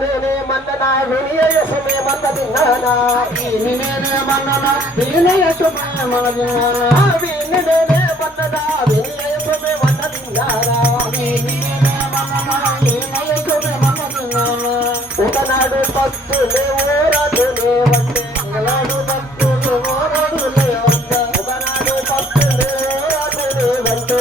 నేనే మన్ననా వినియసమే మన్న తిన్నానా నేనే మన్ననా వినియసమే మన్న తిన్నానా నేనే మన్ననా వినియసమే మన్న తిన్నానా నేనే మన్ననా వినియసమే మన్న తిన్నానా ఒకనాడు పత్తులే ఓరాడులే వంటే ఒకనాడు పత్తులే ఓరాడులే వంటే ఒకనాడు పత్తులే ఓరాడులే వంటే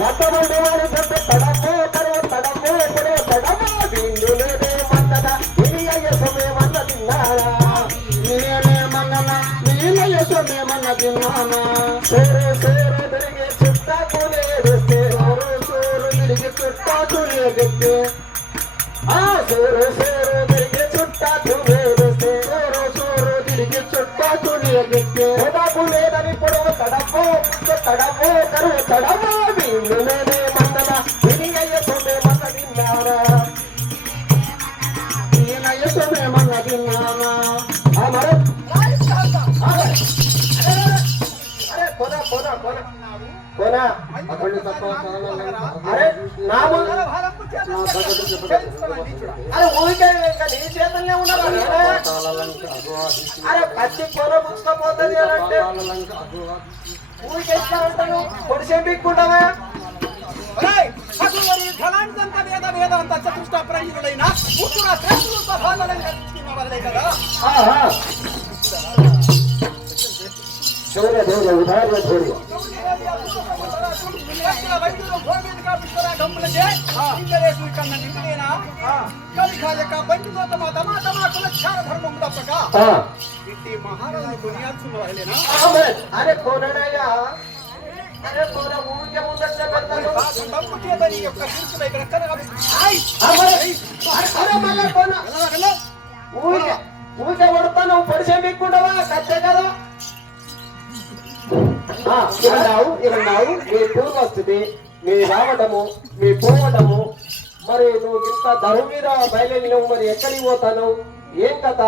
మతమంది వారి పెద్ద తడము సోరు సోరు తిరిగి చుట్టాకునే సోరు తిరిగి చుట్టాకునే సోరు సోరు తిరిగి చుట్టాకునే సోరు తిరిగి చుట్టాకునే తడపు లేదని పొడవు తడపు తడపు కరువు తడము వీళ్ళునే మందన వినియ్య సొమ్మే మన్న తిన్నారా ఈయనయ్య సొమ్మే మన్న తిన్నానా మరి అరే నాము అరే ఊరికే నీ చేతనే ఉన్నారు అరే పచ్చి కొన పుచ్చుకపోతుంది అంటే ఊరికే ఎట్లా ఉంటాను పొడిసేం పిక్కుంటావా ధనాంతంత వేద వేదాంత చతుష్ట ప్రయుడైన ఉత్తర శ్రేష్ఠులు సభాలను కల్పించిన వాళ్ళే కదా శౌర్య ధైర్య ఉదార్య ధైర్య అరే కోనయ్యా అరే కోన ఊరికే ముందట్లే పెడతాను ఊరికే పడతాను పొడిసే మీకుండవా కచ్చే కదా ఇవన్నావు మీ పూర్వస్థితి మీ రావటము మీ పోవటము మరి నువ్వు ఇంత ధరువు మీద బయలుదేరినావు మరి ఎక్కడికి పోతాను ఏం కథ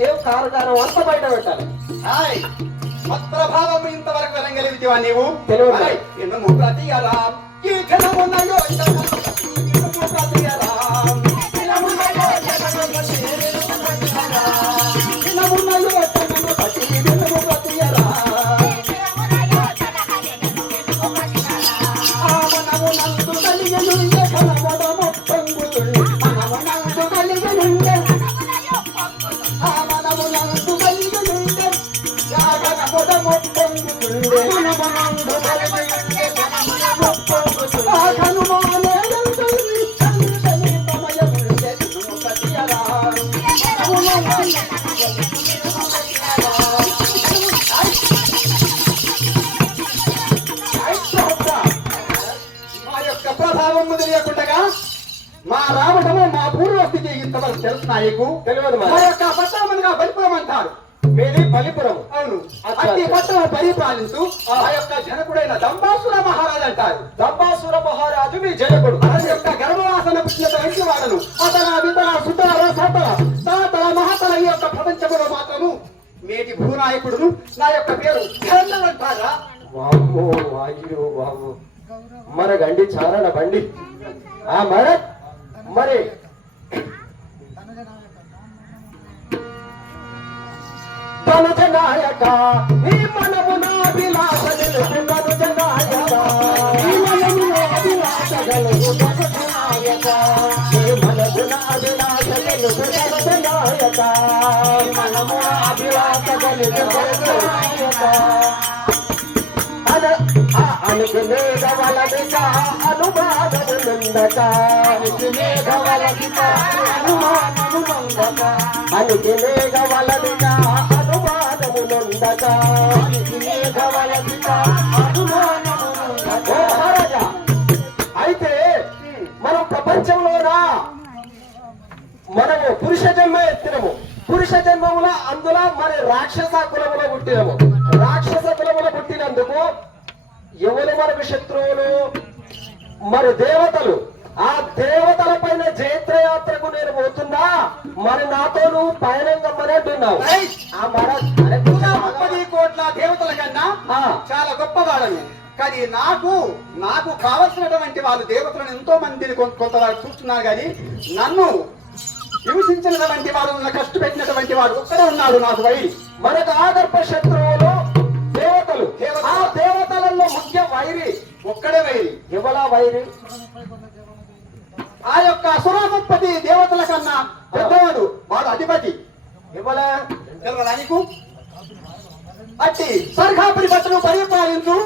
ఏం కారణం అంత బయట పెట్టాలి భక్తభావం ఇంతవరకు వెలంగలివితివా నీవు తెలియదు ఎన్నము ప్రతియరా ఈ క్షణమున్నయో మా రావటము మా పూర్వస్థితి ఇంతవరకు తెలుసు నాయకు తెలియదు మా యొక్క పట్టణముగా బలిపురం అంటారు మీది బలిపురం అవును అట్టి పట్టణం పరిపాలించు ఆ యొక్క జనకుడైన దంబాసుర మహారాజు అంటారు దంబాసుర మహారాజు మీ జనకుడు అతని యొక్క గర్భవాసన పుట్టిన వెంటి వాడను అతన వితర సుతర సతర తాతల మహతల ఈ యొక్క ప్రపంచంలో మాత్రము మేటి భూనాయకుడును నా యొక్క పేరు ధరణం అంటారా వామ్మో వాయు వాము మన గండి చారణ బండి మరి తనుజ నాయక నీ మనమునా విలాస నిలుపు తనుజ నాయక నీ మనమునా విలాస గలుగు తనుజ నాయక నీ మనమునా విలాస నిలుపు తనుజ నాయక నీ మనమునా విలాస గలుగు తనుజ నాయక అనుకునేద వలదిక అనుమానము నుండక అనుకునేద వలదిక అనుమానము నుండక అనుకునేద వలదిక అనుమానము నుండక అనుకునేద వలదిక అనుమానము నుండక మహారాజా అయితే మనం ప్రపంచంలోనా మనము పురుష జన్మ ఎత్తినము పురుష జన్మముల అందులో మరి రాక్షస కులములో పుట్టినము రాక్షస కులములో పుట్టినందుకు ఎవరు మనకు శత్రువులు మరి దేవతలు ఆ దేవతల పైన జైత్రయాత్రకు నేను పోతున్నా, మరి నాతో నువ్వు పయనం గమ్మని అంటున్నావు. రైట్. ఆ మన అరే 130 కోట్ల దేవతల కన్నా ఆ. చాలా గొప్పవాడను. కానీ నాకు కావలసినటువంటి వాళ్ళు దేవతలను ఎంతో మందిని కొంత చూస్తున్నారు, కానీ నన్ను హింసించినటువంటి వాడు, నన్ను కష్టపెట్టినటువంటి వాడు ఒక్కడే ఉన్నాడు నాకు వైరి. మనకు ఆదర్భ శత్రువులు దేవతలు. ఆ దేవతలలో ముఖ్య వైరి ఒక్కడే వైరి. ఎవలా వైరి? ఆ యొక్క అసురాముప్పది దేవతల కన్నా పెద్దవాడు, వాడు అధిపతి. ఎవలా? తెలవదా నీకు? అట్టి స్వర్గాపురి బట్టలు పరిపాలించు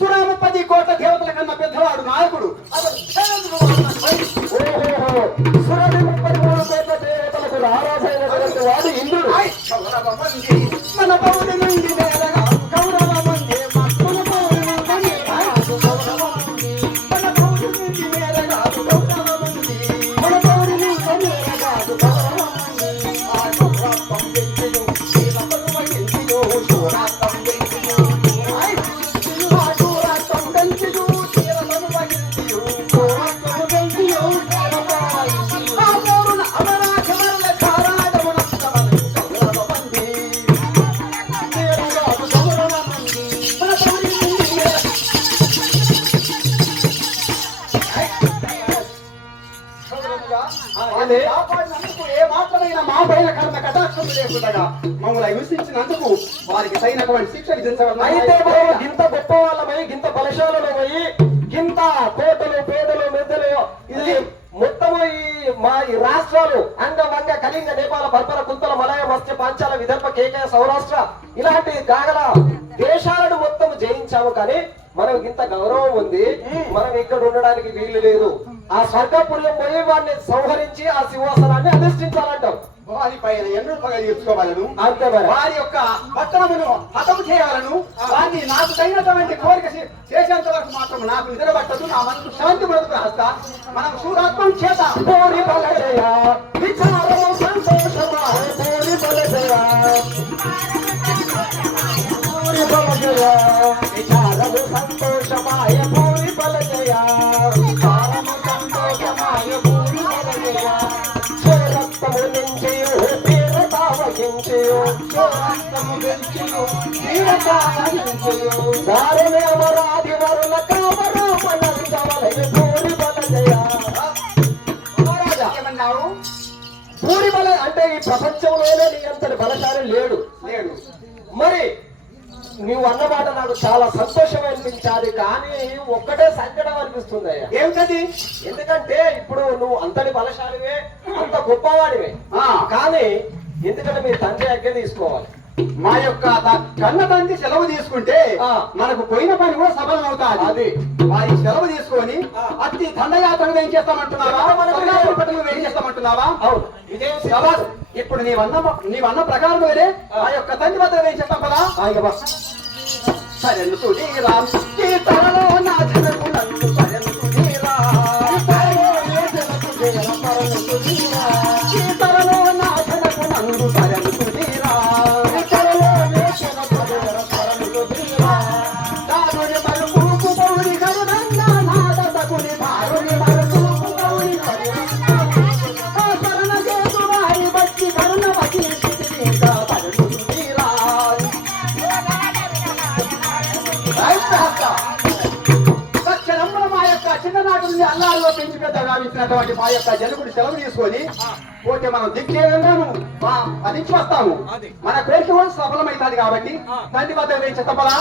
సురాముప్పది కోట్ల దేవతల కన్నా పెద్దవాడు నాయకుడు. అతడు క్షేత్రుడు, వాడు వైరి. ఓహో, సురభి 33 కోట్ల దేవతలకు రారాజైనటువంటి వాడు ఇంద్రుడు. ఐ కౌరవ మంది మన పౌడి నుండి నేరగా కౌరవ మంది మన పౌడి నుండి నేరగా కౌరవ మంది మన పౌడి నుండి నేరగా కౌరవ మంది మన పౌడి నుండి నేరగా కౌరవ మంది ఆ కౌరవం వెంటియో శీల పరువయింటియో శూరాత్తం వెంటియో ఐ ఆ శూరాత్తం వెంటియో శీల పరువయింటియో శూరాత్తం వెంటియో శీల పరువయింటియో ఆ మోరున అమరాజమరల కారాడమునస్తవన కౌరవ మంది నేరగా కౌరవ మంది మన పౌడి నుండి నేరగా అదే. కాపాడినందుకు ఏ మాత్రమైన మా పైన కర్మ కటాక్షం లేకుండా మమ్మల్ని హింసించినందుకు వారికి తగినటువంటి శిక్ష విధించడం. అయితే మనం గింత గొప్ప వాళ్ళమై, గింత బలశాలమై, గింత కోటలు పేదలు మెద్దలు ఇది మొత్తము ఈ రాష్ట్రాలు అంగ కళింగ నేపాల బర్బర కుంతల మలయ మత్స్య పాంచాల విదర్భ కేకయ సౌరాష్ట్ర ఇలాంటి గాగల దేశాలను మొత్తం జయించాము, కానీ మనం ఇంత గౌరవం ఉంది, మనం ఇక్కడ ఉండడానికి వీలు లేదు. ఆ స్వర్గపుర్యం పోయి వాడిని సంహరించి ఆ సింహాసనాన్ని అధిష్ఠించాలంటాం. వారి పైన ఎన్నో పగ తీర్చుకోవాలను, అంతే మరి. వారి యొక్క పట్టణమును హతము చేయాలను, వారిని నాకు తగినటువంటి కోరిక చేసేంత వరకు మాత్రం నాకు నిద్రపట్టదు, నా మనకు శాంతి పడదు. హస్త మనం సూరాత్మం చేత పోరి బలజయ విచారము సంతోషమా పోరి బలజయ పోరి బలజయ విచారము సంతోషమాయ పోరి బలజయ విచారము సంతోషమాయ పోరి బలజయ స్వరక్తము నించియు తీరతావగించియు స్వరక్తము నించియు తీరతావగించియు దారుణే అమరాధి వరుల కామరూపనందవలయ పోరి బలజయ. మహారాజా, ఏమన్నావు? పూరి బల అంటే ఈ ప్రపంచంలోనే నీ అంతటి బలశాలి లేడు. లేడు. మరి నువ్వు అన్నమాట నాకు చాలా సంతోషం అనిపించాలి, కానీ ఒక్కటే సంకటం అనిపిస్తుంది అయ్యా. ఏమిటది? ఎందుకంటే ఇప్పుడు నువ్వు అంతటి బలశాలివే, అంత గొప్పవాడివే, ఆ. కానీ ఎందుకంటే మీ తండ్రి అగ్గే తీసుకోవాలి. మా యొక్క కన్న తండ్రి సెలవు తీసుకుంటే ఆ. మనకు పోయిన పని కూడా సఫలం అవుతాది. అది. వారి సెలవు తీసుకొని ఆ. అతి దండయాత్రను ఏం చేస్తామంటున్నావా? స్వర్గాపురి పట్టణం ఏం చేస్తామంటున్నావా? అవును, ఇదేం శభాష్. ఇప్పుడు నీవన్న ప్రకారం వేరే ఆ యొక్క తండ్రి వద్ద ఏం చేస్తాం కదా? సరెను సుధీరా ఈ తరలో నా జనకు నన్ను సరెను సుధీరా ఈ తరలో నా జనకు నన్ను సరెను సుధీరా దారుని మరుపు పౌరి కరుణంగా నాదకుని భారుని మరుపు పౌరి కరుణంగా ఆ శరణ చేసు వారి బట్టి కరుణ వకి స్థితిగా పరుడు సుధీరా. మా యొక్క చిన్ననాటి నుండి అల్లారిలో పెంచి పెద్ద గావించినటువంటి మా యొక్క జనకుడు సెలవు తీసుకొని పోతే మనం దిక్కేయంగాను పదించి వస్తాము. మన కోరిక కూడా సఫలమైతుంది కాబట్టి తండ్రి వద్ద వేయి చెప్పలా